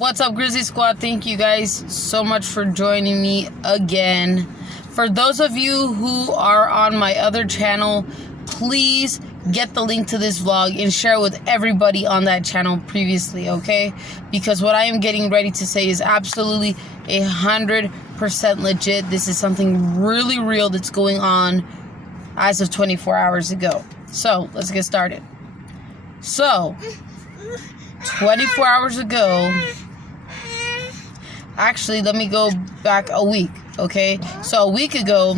What's up, Grizzly Squad? Thank you guys so much for joining me again. For those of you who are on my other channel, please get the link to this vlog and share with everybody on that channel previously, okay? Because what I am getting ready to say is absolutely 100% legit. This is something really real that's going on as of 24 hours ago. So, let's get started. So, 24 hours ago, actually, let me go back a week, okay? So, a week ago,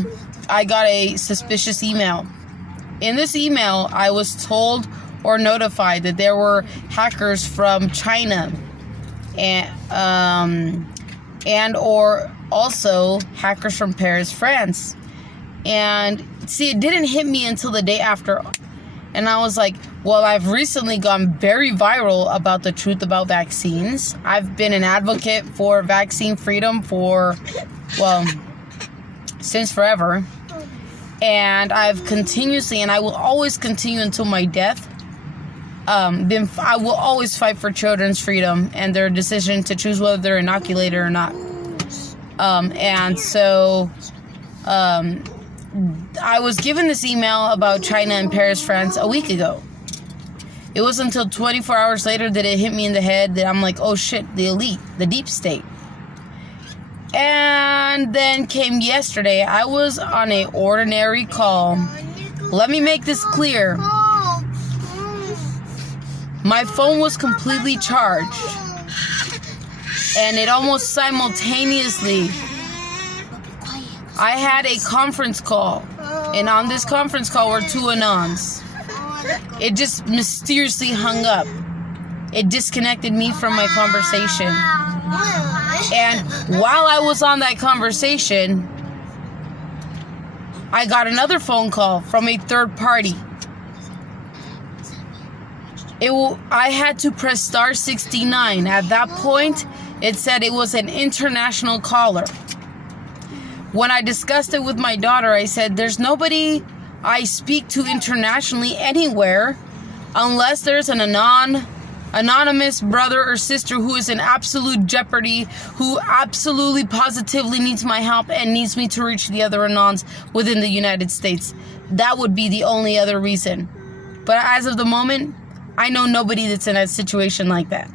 I got a suspicious email. In this email, I was told or notified that there were hackers from China and or also hackers from Paris, France. And see, it didn't hit me until the day after. And I was like, well, I've recently gone very viral about the truth about vaccines. I've been an advocate for vaccine freedom for, well, since forever. And I've continuously, and I will always continue until my death, I will always fight for children's freedom and their decision to choose whether they're inoculated or not. I was given this email about China and Paris, France a week ago. It wasn't until 24 hours later that it hit me in the head that I'm like, oh shit, the elite, the deep state. And then came yesterday. I was on an ordinary call. Let me make this clear. My phone was completely charged. And it almost simultaneously, I had a conference call, and on this conference call were two Anons. It just mysteriously hung up. It disconnected me from my conversation. And while I was on that conversation, I got another phone call from a third party. I had to press star 69. At that point, it said it was an international caller. When I discussed it with my daughter, I said, there's nobody I speak to internationally anywhere unless there's an anonymous brother or sister who is in absolute jeopardy, who absolutely positively needs my help and needs me to reach the other Anons within the United States. That would be the only other reason. But as of the moment, I know nobody that's in a situation like that.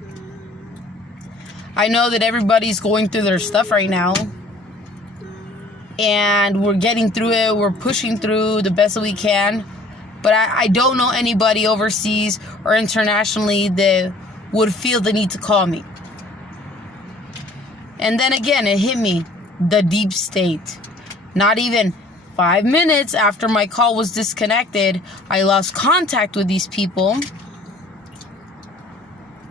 I know that everybody's going through their stuff right now. And we're getting through it. We're pushing through the best that we can. But I don't know anybody overseas or internationally that would feel the need to call me. And then again, it hit me. The deep state. Not even 5 minutes after my call was disconnected, I lost contact with these people.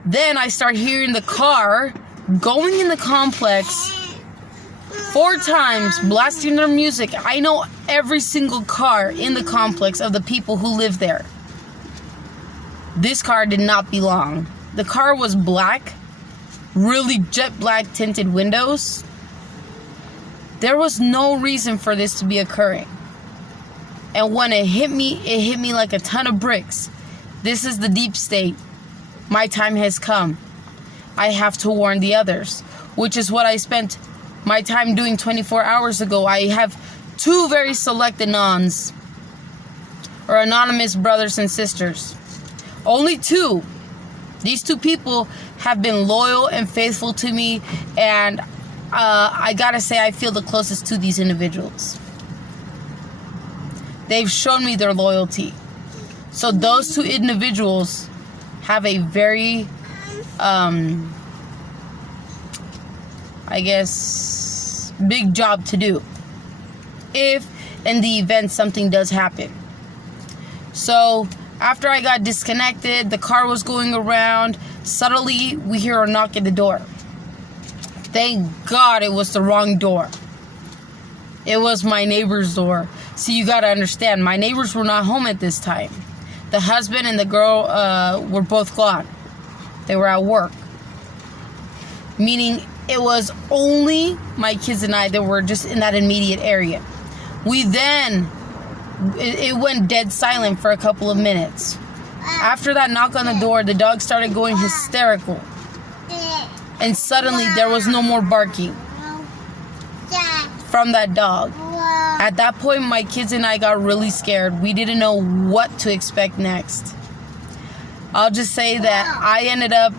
Then I start hearing the car going in the complex 4 times, blasting their music. I know every single car in the complex of the people who live there. This car did not belong. The car was black, really jet black tinted windows. There was no reason for this to be occurring. And when it hit me like a ton of bricks. This is the deep state. My time has come. I have to warn the others, which is what I spent my time doing 24 hours ago. I have 2 very select Anons, or anonymous brothers and sisters. Only 2. These 2 people have been loyal and faithful to me, and I gotta say I feel the closest to these individuals. They've shown me their loyalty. So those 2 individuals have a very, I guess, big job to do if in the event something does happen. So after I got disconnected, the car was going around. Suddenly we hear a knock at the door. Thank God it was the wrong door. It was my neighbor's door. See, you gotta understand, my neighbors were not home at this time. The husband and the girl were both gone. They were at work. Meaning it was only my kids and I that were just in that immediate area. It went dead silent for a couple of minutes. After that knock on the door, the dog started going hysterical. and suddenly there was no more barking from that dog. At that point, my kids and I got really scared. We didn't know what to expect next. I'll just say that I ended up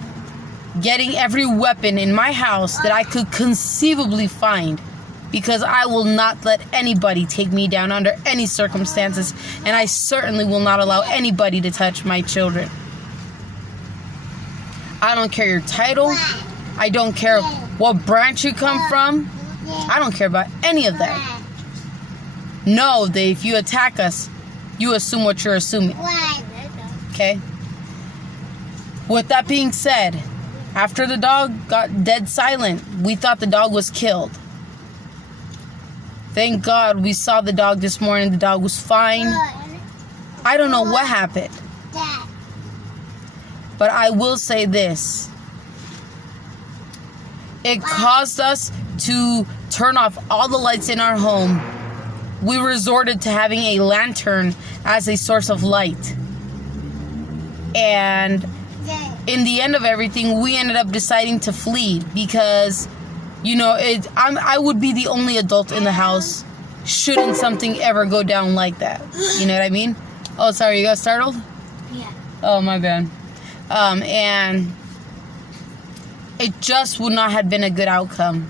getting every weapon in my house that I could conceivably find, because I will not let anybody take me down under any circumstances, and I certainly will not allow anybody to touch my children. I don't care your title. I don't care what branch you come from. I don't care about any of that. Know that if you attack us, you assume what you're assuming. Okay? With that being said, after the dog got dead silent, we thought the dog was killed. Thank God we saw the dog this morning. The dog was fine. I don't know what happened. But I will say this. It caused us to turn off all the lights in our home. We resorted to having a lantern as a source of light. And in the end of everything, we ended up deciding to flee because, I would be the only adult in the house shouldn't something ever go down like that. You know what I mean? Oh, sorry, you got startled? Yeah. Oh, my bad. And it just would not have been a good outcome.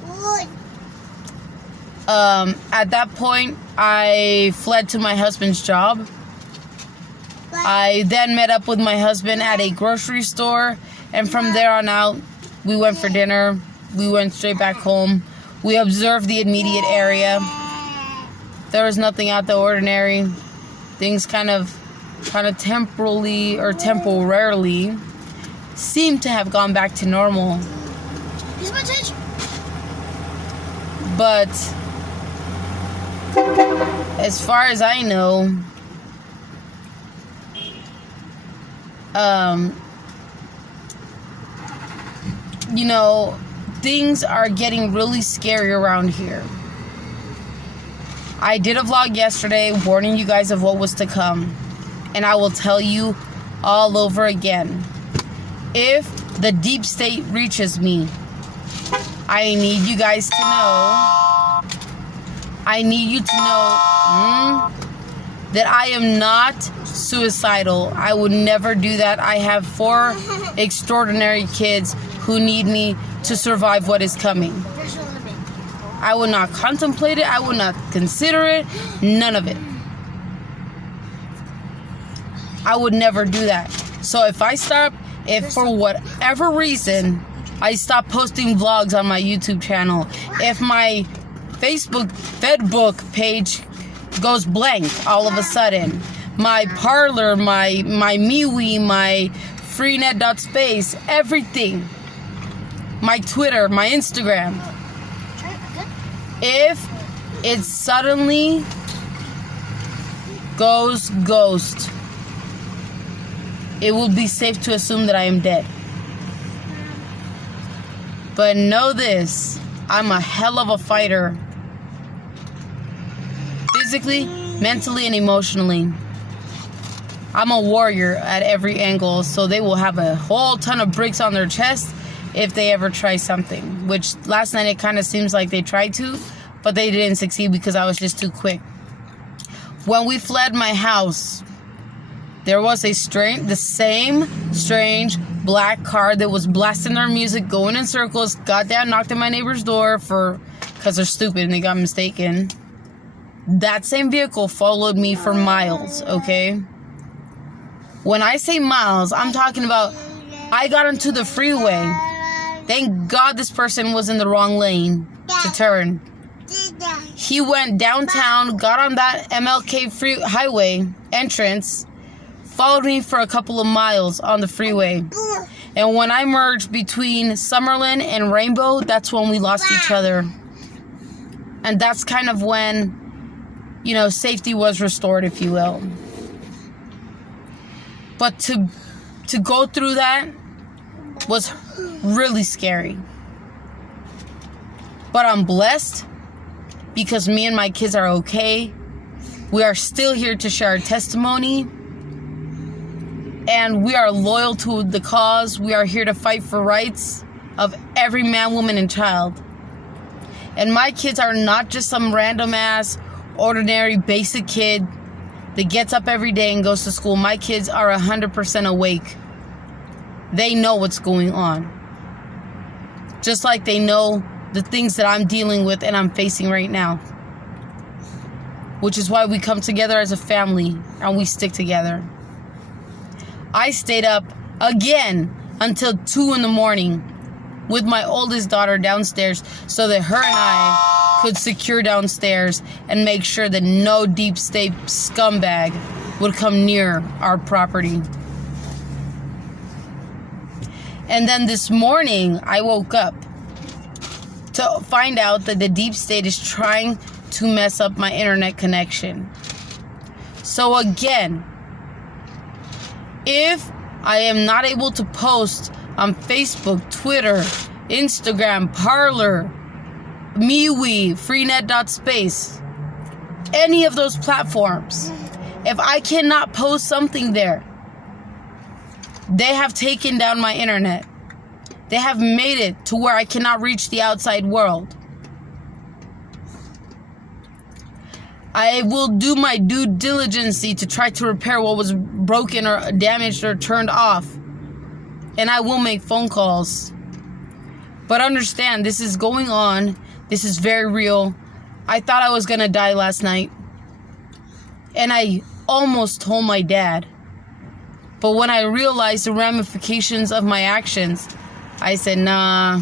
At that point, I fled to my husband's job. I then met up with my husband at a grocery store, and from there on out, we went for dinner. We went straight back home. We observed the immediate area. There was nothing out of the ordinary. Things kind of temporarily seemed to have gone back to normal. But as far as I know, things are getting really scary around here. I did a vlog yesterday warning you guys of what was to come, and I will tell you all over again. If the deep state reaches me, I need you guys to know, that I am not suicidal. I would never do that. I have 4 extraordinary kids who need me to survive what is coming. I would not contemplate it. I would not consider it. None of it. I would never do that. So if for whatever reason I stop posting vlogs on my YouTube channel, if my Facebook page goes blank all of a sudden, my Parler, my MeWe, my Freenet.space, everything, my Twitter, my Instagram, if it suddenly goes ghost, it will be safe to assume that I am dead. But know this, I'm a hell of a fighter. Physically, mentally, and emotionally. I'm a warrior at every angle, so they will have a whole ton of bricks on their chest if they ever try something. Which last night it kind of seems like they tried to, but they didn't succeed because I was just too quick. When we fled my house, there was the same strange black car that was blasting their music, going in circles, got down, knocked on my neighbor's door because they're stupid and they got mistaken. That same vehicle followed me for miles, okay? When I say miles, I'm talking about I got onto the freeway. Thank God this person was in the wrong lane to turn. He went downtown, got on that MLK highway entrance, followed me for a couple of miles on the freeway. And when I merged between Summerlin and Rainbow, that's when we lost each other. And that's kind of when, safety was restored, if you will. But to go through that was really scary. But I'm blessed because me and my kids are okay. We are still here to share our testimony. And we are loyal to the cause. We are here to fight for rights. of every man, woman, and child. And my kids are not just some random ass, ordinary, basic kid that gets up every day and goes to school. My kids are 100% awake. They know what's going on. Just like they know the things that I'm dealing with and I'm facing right now. Which is why we come together as a family and we stick together. I stayed up again until 2 a.m. with my oldest daughter downstairs so that her and I could secure downstairs and make sure that no deep state scumbag would come near our property. And then this morning, I woke up to find out that the deep state is trying to mess up my internet connection. So again, if I am not able to post on Facebook, Twitter, Instagram, Parler, MeWe, Freenet.space, any of those platforms, if I cannot post something there, they have taken down my internet. They have made it to where I cannot reach the outside world. I will do my due diligence to try to repair what was broken or damaged or turned off. And I will make phone calls. But understand, this is going on. This is very real. I thought I was going to die last night. And I almost told my dad. But when I realized the ramifications of my actions, I said, nah,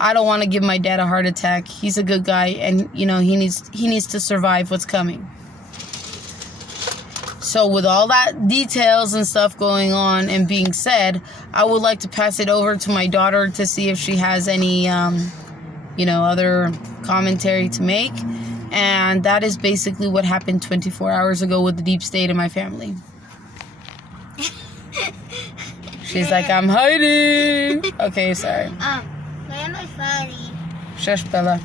I don't want to give my dad a heart attack. He's a good guy, and he needs to survive what's coming. So with all that details and stuff going on and being said, I would like to pass it over to my daughter to see if she has any, other commentary to make. And that is basically what happened 24 hours ago with the deep state in my family. She's like, I'm hiding. Okay, sorry. Why am I funny? Shush, Bella.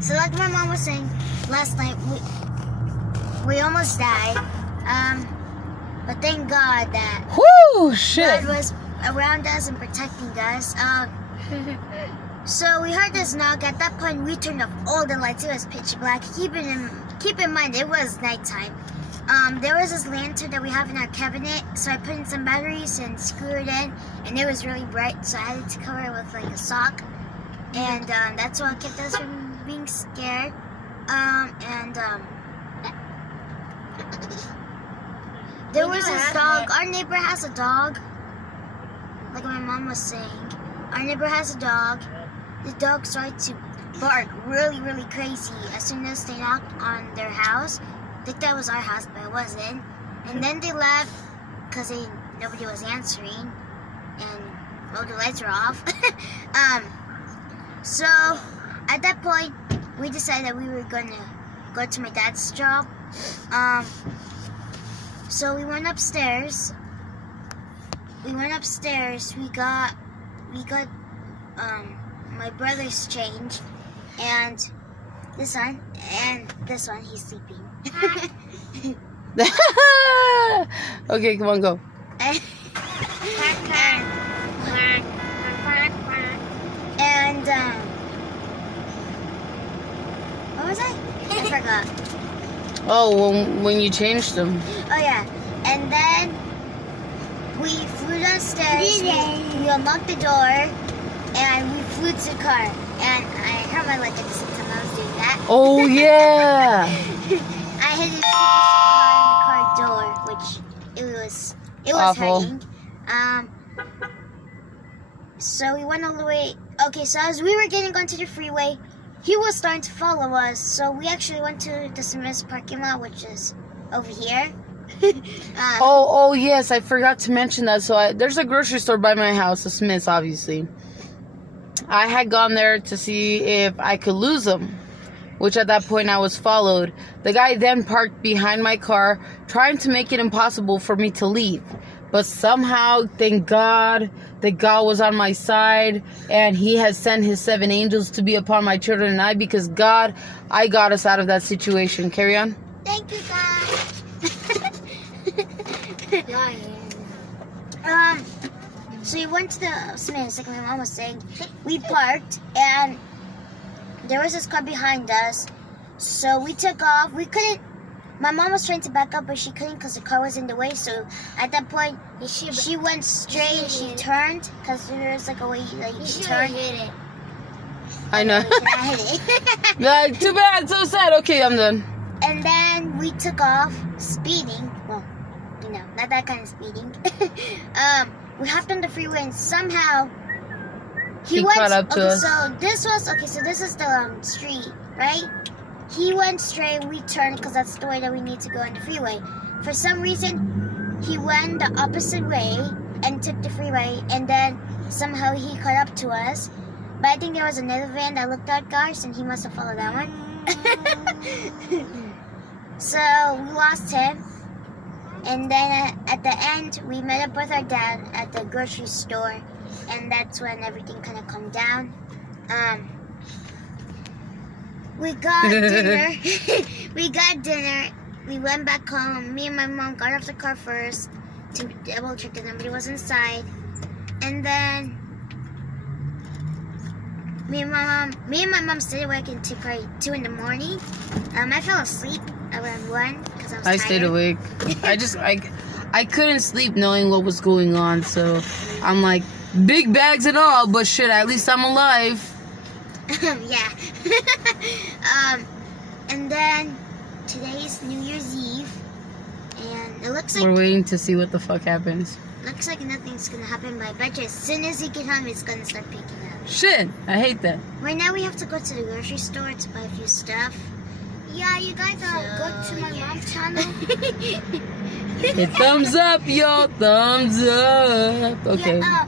So like my mom was saying last night, we almost died. But thank God that Whoo, shit. God was around us and protecting us. So we heard this knock. At that point, we turned off all the lights. It was pitch black. Keep in mind, it was nighttime. There was this lantern that we have in our cabinet, so I put in some batteries and screwed it in, and it was really bright, so I had to cover it with like a sock, and that's what kept us from being scared. There was this dog. Our neighbor has a dog, like my mom was saying. Our neighbor has a dog. The dog started to bark really, really crazy as soon as they knocked on their house. I think that was our house, but it wasn't. And then they left because nobody was answering, and all the lights were off. So at that point, we decided that we were gonna go to my dad's job. So we went upstairs. We got my brother's change, and this one, he's sleeping. Okay, come on, go. And what was I forgot. Oh, when you changed them. Oh yeah, and then we flew downstairs. We unlocked the door, and we flew to the car. And I hurt my leg at the same time I was doing that. Oh yeah. I hit it behind the car door, which it was awful. hurting. So we went all the way. Okay, so as we were getting onto the freeway, he was starting to follow us. So we actually went to the Smith's parking lot, which is over here. Oh yes, I forgot to mention that. So there's a grocery store by my house, the Smith's, obviously. I had gone there to see if I could lose them, which at that point I was followed. The guy then parked behind my car, trying to make it impossible for me to leave. But somehow, thank God, that God was on my side, and he has sent his 7 angels to be upon my children and I, because God, I got us out of that situation. Carry on. Thank you, God. So we went to the Smiths, like my mom was saying. We parked, and there was this car behind us. So we took off. We couldn't. My mom was trying to back up, but she couldn't because the car was in the way. So at that point, she went straight. She turned because there was like a way like she turned. Hit it. I know. I hit it. Like, too bad, so sad. Okay, I'm done. And then we took off speeding. Well, you know, not that kind of speeding. We hopped on the freeway and somehow He caught up to us. So this is the street, right? He went straight, we turned because that's the way that we need to go on the freeway. For some reason, he went the opposite way and took the freeway, and then somehow he caught up to us. But I think there was another van that looked at cars, and he must have followed that one. So we lost him. And then at the end, we met up with our dad at the grocery store, and that's when everything kind of calmed down. We got dinner. We went back home. Me and my mom got off the car first to double check that nobody was inside, and then me and my mom stayed awake until probably 2 in the morning. I fell asleep around 1 because I was tired. Stayed awake. I couldn't sleep knowing what was going on, so I'm like, big bags and all, but shit, at least I'm alive. Yeah. And then today's New Year's Eve, and it looks like We're waiting to see what the fuck happens. looks like nothing's gonna happen, but I bet you as soon as you get home, it's gonna start picking up. Shit, I hate that. Right now, we have to go to the grocery store to buy a few stuff. Yeah, you guys go to my mom's channel. Hit thumbs up, yo, thumbs up. Okay. Yeah,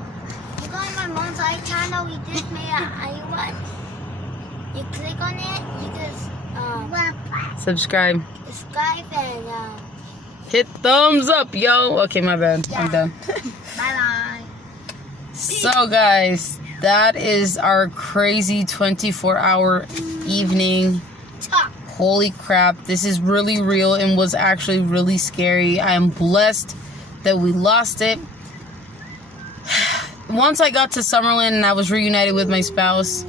you go on my mom's channel. We just made one. You click on it. You just Subscribe. subscribe and Hit thumbs up, yo. Okay, my bad. I'm done. bye bye. So, guys, that is our crazy 24-hour evening. Talk. Holy crap, this is really real and was actually really scary. I am blessed that we lost it. Once I got to Summerlin and I was reunited with my spouse,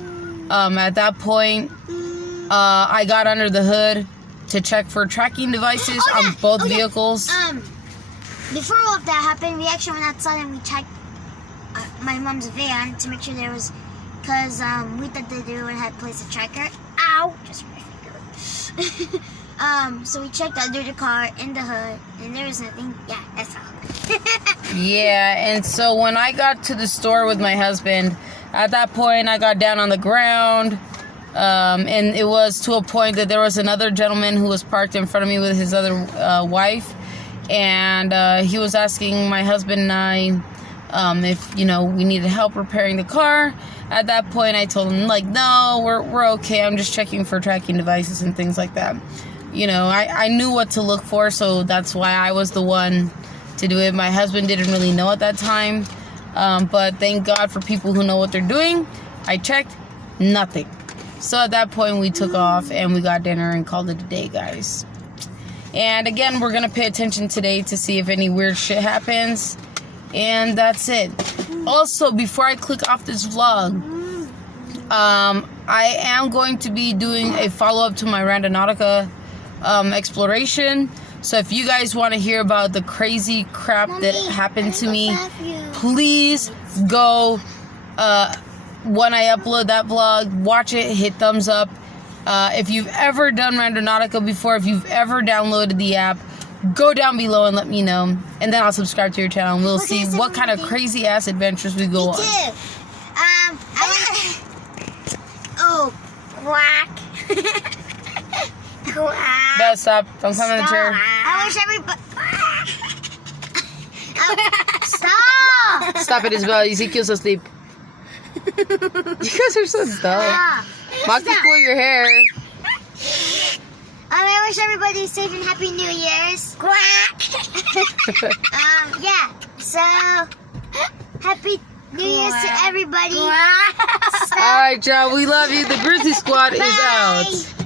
at that point, I got under the hood to check for tracking devices on both vehicles. Before all of that happened, we actually went outside and we checked my mom's van to make sure there was, because we thought that they would have placed a tracker. Ow! Just my finger. So we checked under the car, in the hood, and there was nothing. Yeah, that's all. Yeah, and so when I got to the store with my husband, at that point I got down on the ground, and it was to a point that there was another gentleman who was parked in front of me with his other wife, and he was asking my husband and I if, you know, we needed help repairing the car. At that point, I told him, like, no, we're okay. I'm just checking for tracking devices and things like that. You know, I knew what to look for, so that's why I was the one to do it. My husband didn't really know at that time, but thank God for people who know what they're doing. I checked, nothing. So at that point, we took off and we got dinner and called it a day, guys. And again, we're going to pay attention today to see if any weird shit happens. And that's it. Also, before I click off this vlog, I am going to be doing a follow-up to my Randonautica exploration. So if you guys want to hear about the crazy crap that happened to me, please go, when I upload that vlog, watch it, hit thumbs up. If you've ever done Randonautica before, if you've ever downloaded the app, go down below and let me know, and then I'll subscribe to your channel and we'll see what kind of crazy ass adventures we go on. Quack. Quack. No, stop. Don't climb on the chair. I wish everybody. Stop. Stop it, Isabel. Ezekiel's asleep. You guys are so dumb. Moxie, pull your hair. I wish everybody safe and happy New Year's. Quack. Yeah. So happy New Year's to everybody. All right, y'all. We love you. The Grizzly Squad is out.